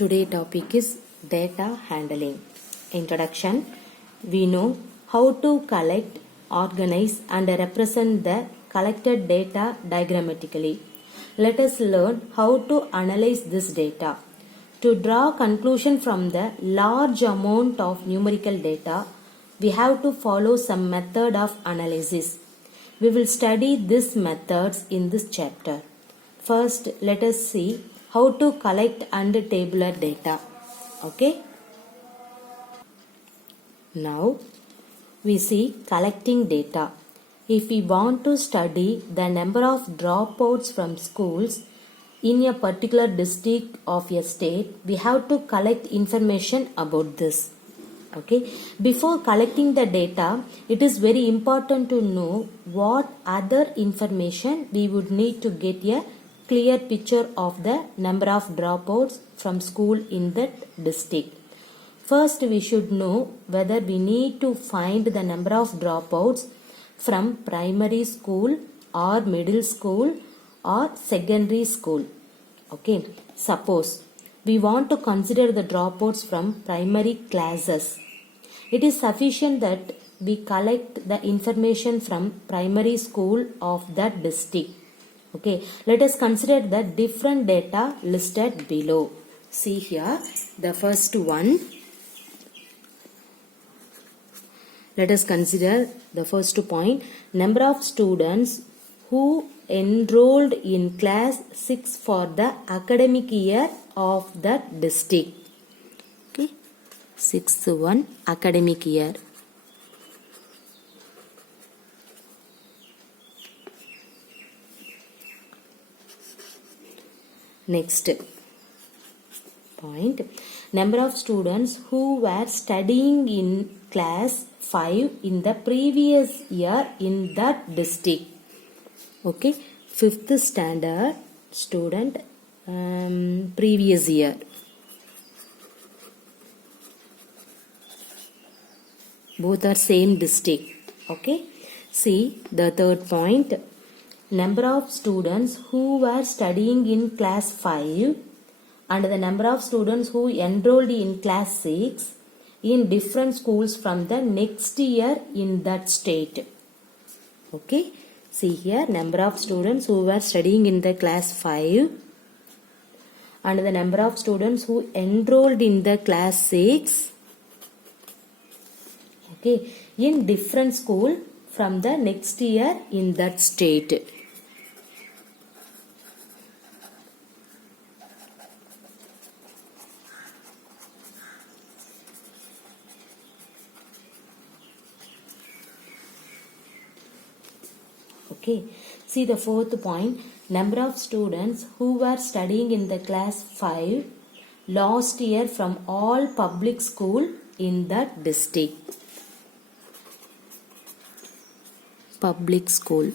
Today topic is data handling. Introduction. We know how to collect, organize and represent the collected data diagrammatically. Let us learn how to analyze this data. To draw conclusion from the large amount of numerical data, we have to follow some method of analysis. We will study these methods in this chapter. First, let us see how to collect and tabular data. Okay. Now, we see collecting data. If we want to study the number of dropouts from schools in a particular district of a state, we have to collect information about this. Okay. Before collecting the data, it is very important to know what other information we would need to get a clear picture of the number of dropouts from school in that district. First, we should know whether we need to find the number of dropouts from primary school or middle school or secondary school. Okay. Suppose we want to consider the dropouts from primary classes. It is sufficient that we collect the information from primary school of that district. Okay, let us consider the different data listed below. See here, the first one. Let us consider the first point. Number of students who enrolled in class 6 for the academic year of that district. Okay, 6th one, academic year. Next point, number of students who were studying in class 5 in the previous year in that district. Okay, 5th standard student, previous year. Both are same district. Okay, see the third point. Number of students who were studying in class 5 and the number of students who enrolled in class 6 in different schools from the next year in that state. Okay, see here, number of students who were studying in the class 5 and the number of students who enrolled in the class 6. Okay, in different school from the next year in that state. Okay, see the fourth point, number of students who were studying in the class 5 last year from all public school in that district. Public school.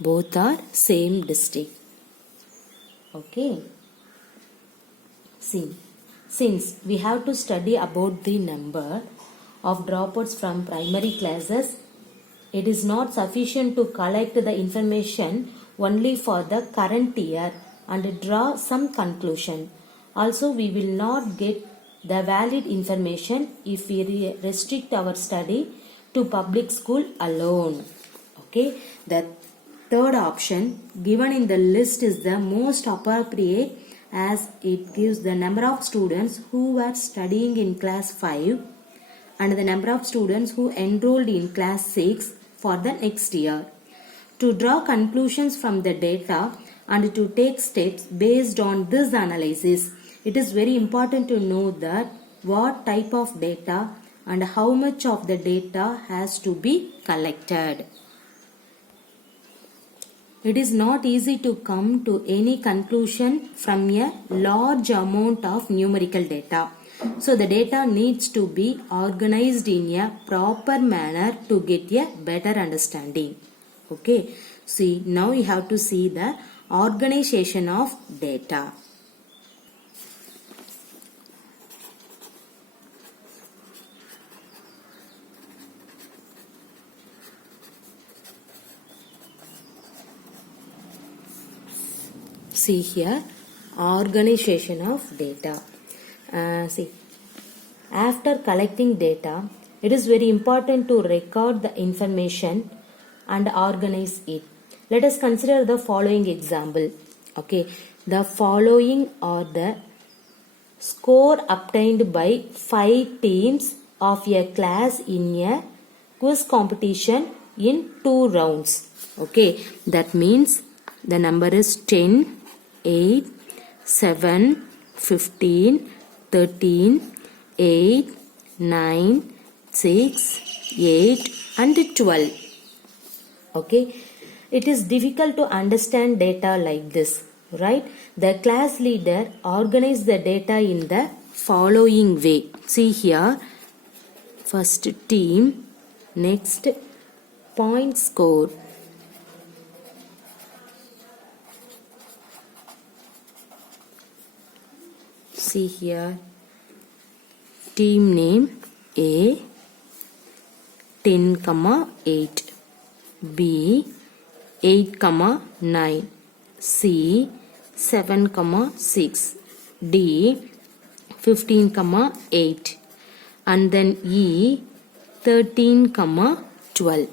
Both are same district. Okay. See, since we have to study about the number of dropouts from primary classes, it is not sufficient to collect the information only for the current year and draw some conclusion. Also, we will not get the valid information if we restrict our study to public school alone. Okay, the third option given in the list is the most appropriate as it gives the number of students who were studying in class 5 and the number of students who enrolled in class 6 for the next year. To draw conclusions from the data and to take steps based on this analysis, it is very important to know that what type of data and how much of the data has to be collected. It is not easy to come to any conclusion from a large amount of numerical data. So the data needs to be organized in a proper manner to get a better understanding. Okay. See, now you have to see the organization of data. See here, organization of data. See, after collecting data, it is very important to record the information and organize it. Let us consider the following example. Okay, the following are the score obtained by 5 teams of a class in a quiz competition in 2 rounds. Okay, that means the number is 10, 8, 7, 15, 13, 8, 9, 6, 8 and 12. Okay, it is difficult to understand data like this, right? The class leader organized the data in the following way. See here, first team, next point score. See here, team name A, 10, 8, B, 8, 9, C, 7, 6, D, 15, 8, and then E, 13, 12.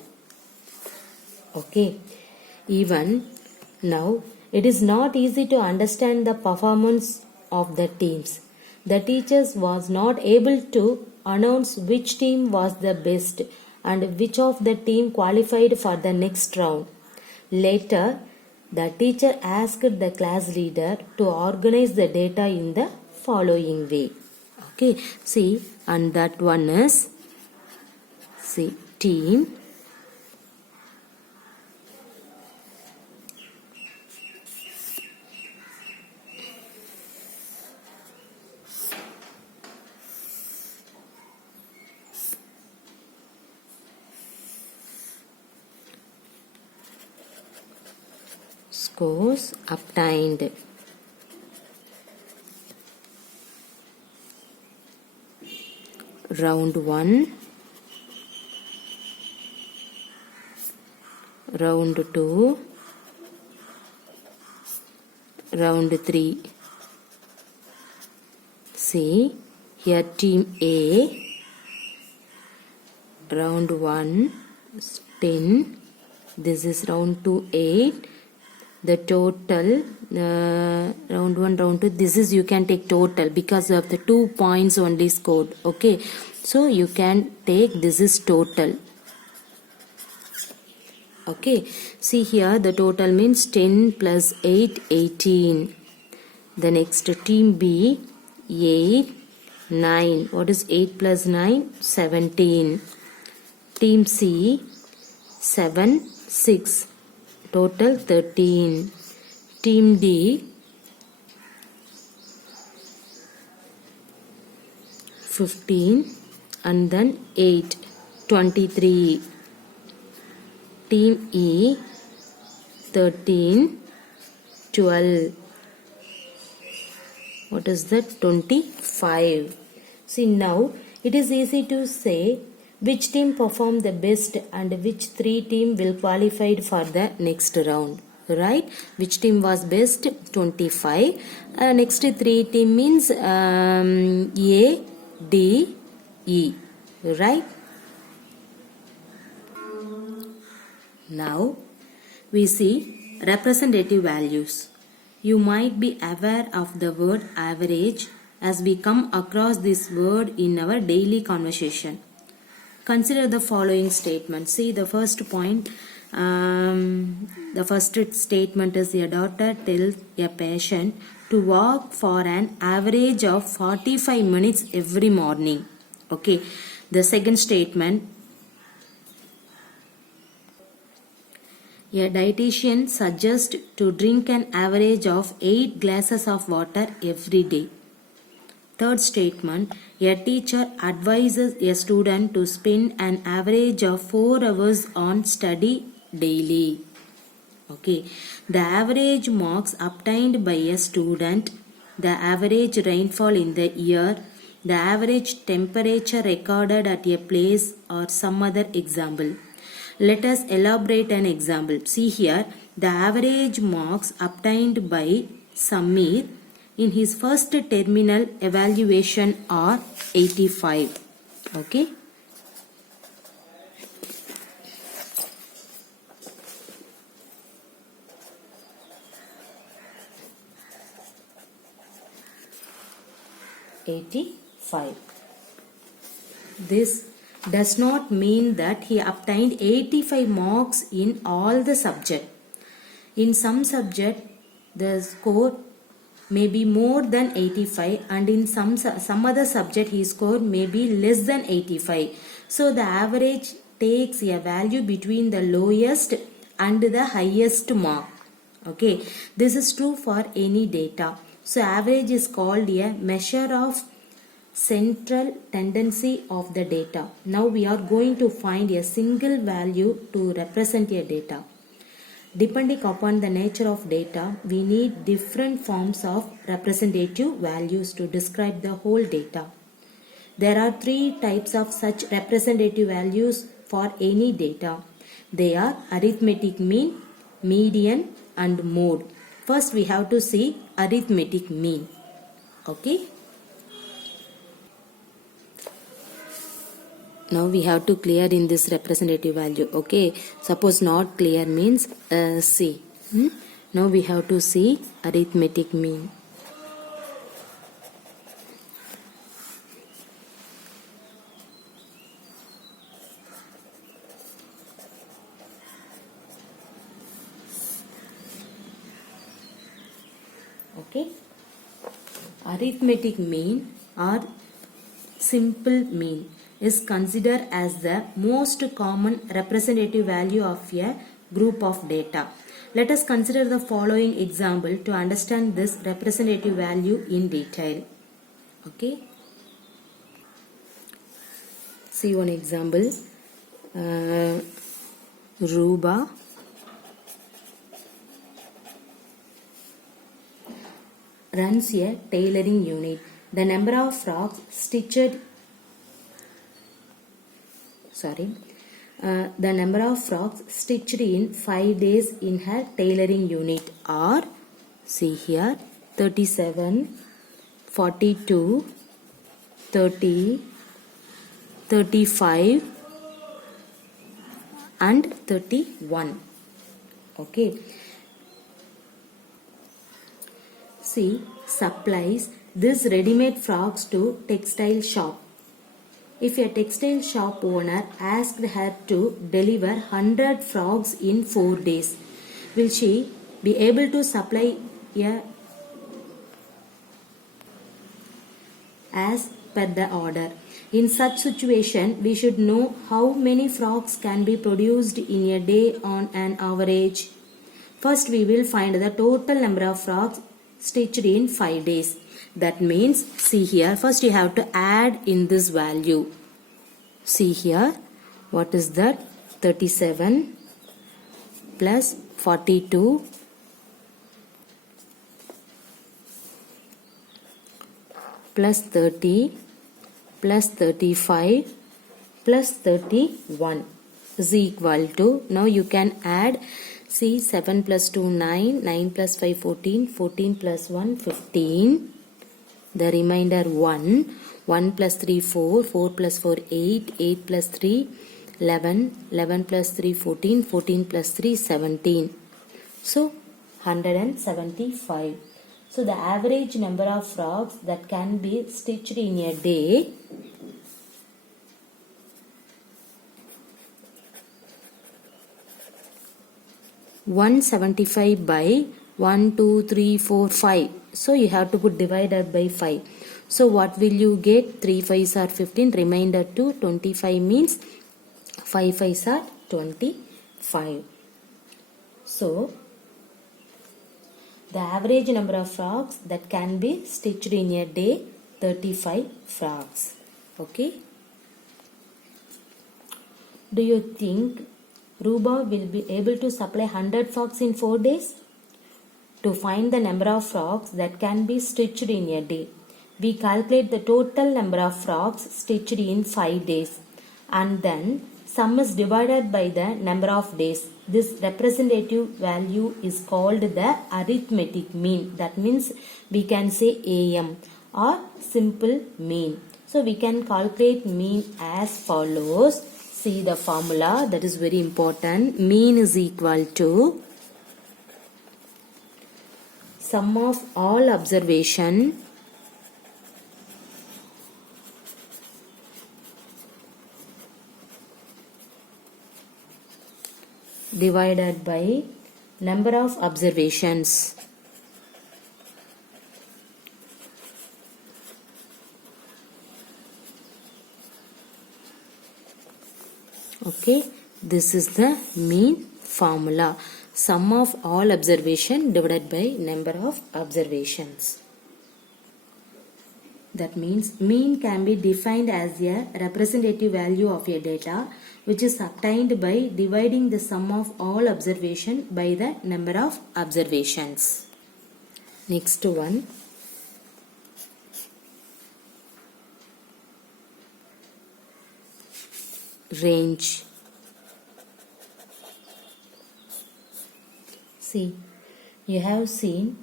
Okay, even now it is not easy to understand the performance of the teams. The teachers was not able to announce which team was the best and which of the team qualified for the next round. Later, the teacher asked the class leader to organize the data in the following way. Okay, see, and that one is, see, team, scores obtained. Round 1, round 2, round 3. See, here team A, round 1 is 10, this is round 2, 8. The total, round 1, round 2, this is you can take total because of the 2 points only scored. Okay, so you can take this is total. Okay, see here the total means 10 plus 8, 18. The next team B, 8, 9. What is 8 plus 9? 17. Team C, 7, 6. Total 13. Team D, 15 and then 8, 23. Team E, 13, 12. What is that? 25. See, now it is easy to say which team performed the best and which 3 team will qualify for the next round, right? Which team was best? 25. Next 3 team means A, D, E, right? Now we see representative values. You might be aware of the word average as we come across this word in our daily conversation. Consider the following statement. See the first point. The first statement is a doctor tells a patient to walk for an average of 45 minutes every morning. Okay. The second statement. A dietitian suggests to drink an average of 8 glasses of water every day. Third statement, a teacher advises a student to spend an average of 4 hours on study daily. Okay, the average marks obtained by a student, the average rainfall in the year, the average temperature recorded at a place or some other example. Let us elaborate an example. See here, the average marks obtained by Samir in his first terminal evaluation are 85. Okay. This does not mean that he obtained 85 marks in all the subject. In some subject, the score may be more than 85, and in some other subject his score may be less than 85. So the average takes a value between the lowest and the highest mark. Okay, this is true for any data. So average is called a measure of central tendency of the data. Now we are going to find a single value to represent a data. Depending upon the nature of data, we need different forms of representative values to describe the whole data. There are three types of such representative values for any data. They are arithmetic mean, median, and mode. First we have to see arithmetic mean. Okay. Now we have to clear in this representative value. Okay. Suppose not clear means see. Now we have to see arithmetic mean. Okay. Arithmetic mean or simple mean is considered as the most common representative value of a group of data. Let us consider the following example to understand this representative value in detail. Okay. See one example. Ruba runs a tailoring unit. The number of frocks stitched the number of frocks stitched in 5 days in her tailoring unit are, see here, 37, 42, 30, 35 and 31. Okay. See, supplies this ready-made frocks to textile shop. If a textile shop owner asked her to deliver 100 frocks in 4 days, will she be able to supply as per the order? In such situation, we should know how many frocks can be produced in a day on an average. First, we will find the total number of frocks stitched in 5 days. That means, see here, first you have to add in this value. See here, what is that? 37 plus 42 plus 30 plus 35 plus 31 is equal to, now you can add, see, 7 plus 2 9, 9 plus 5 14, 14 plus 1 15. The remainder 1, 1 plus 3 4, 4 plus 4 8, 8 plus 3 11, 11 plus 3 14, 14 plus 3 17. So 175. So the average number of frocks that can be stitched in a day (175 by 1, 2, 3, 4, 5). So you have to put divided by 5. So what will you get? 3 5s are 15, remainder 2, 25 means 5 5s are 25. So the average number of frocks that can be stitched in a day, 35 frocks. Okay. Do you think Ruba will be able to supply 100 frocks in 4 days? To find the number of frocks that can be stitched in a day, we calculate the total number of frocks stitched in 5 days and then sum is divided by the number of days. This representative value is called the arithmetic mean. That means we can say AM or simple mean. So we can calculate mean as follows. See the formula, that is very important. Mean is equal to sum of all observation divided by number of observations. Okay, this is the mean formula. Sum of all observation divided by number of observations. That means mean can be defined as a representative value of a data which is obtained by dividing the sum of all observation by the number of observations. Next one. Range. See, you have seen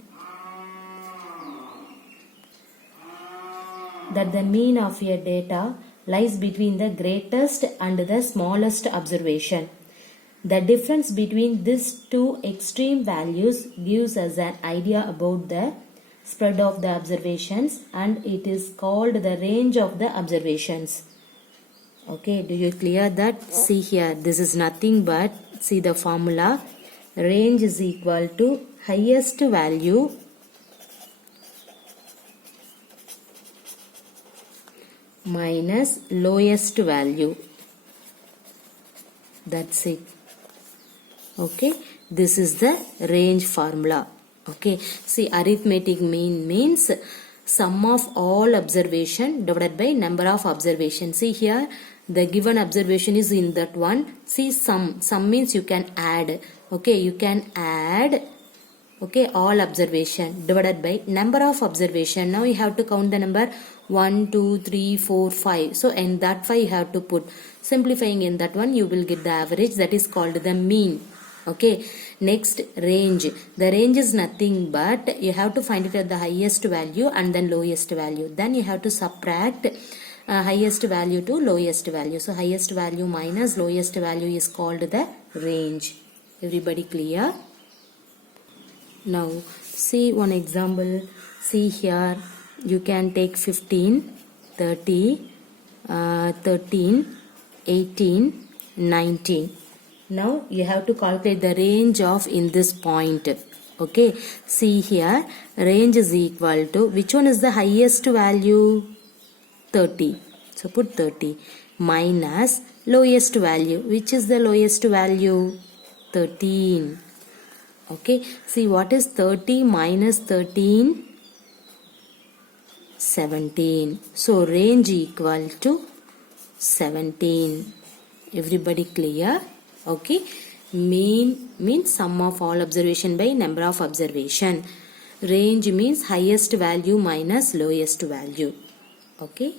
that the mean of a data lies between the greatest and the smallest observation. The difference between these two extreme values gives us an idea about the spread of the observations, and it is called the range of the observations. Okay, do you clear that? See here, this is nothing but, see the formula, range is equal to highest value minus lowest value. That's it. Okay, this is the range formula. Okay, see, arithmetic mean means sum of all observation divided by number of observations. See here, the given observation is in that one. See, sum means you can add. Okay, you can add. Okay, all observation divided by number of observation. Now you have to count the number 1, 2, 3, 4, 5. So in that 5 you have to put. Simplifying in that one, you will get the average, that is called the mean. Okay, next, range. The range is nothing but you have to find it at the highest value and then lowest value. Then you have to subtract highest value to lowest value. So highest value minus lowest value is called the range. Everybody clear? Now see one example. See here, you can take 15, 30, 13, 18, 19. Now you have to calculate the range of in this point. Okay, see here, range is equal to, which one is the highest value? 30. So put 30 minus lowest value. Which is the lowest value? 13. Okay, see, what is 30 minus 13? 17. So range equal to 17. Everybody clear? Okay, mean means sum of all observation by number of observation. Range means highest value minus lowest value. Okay.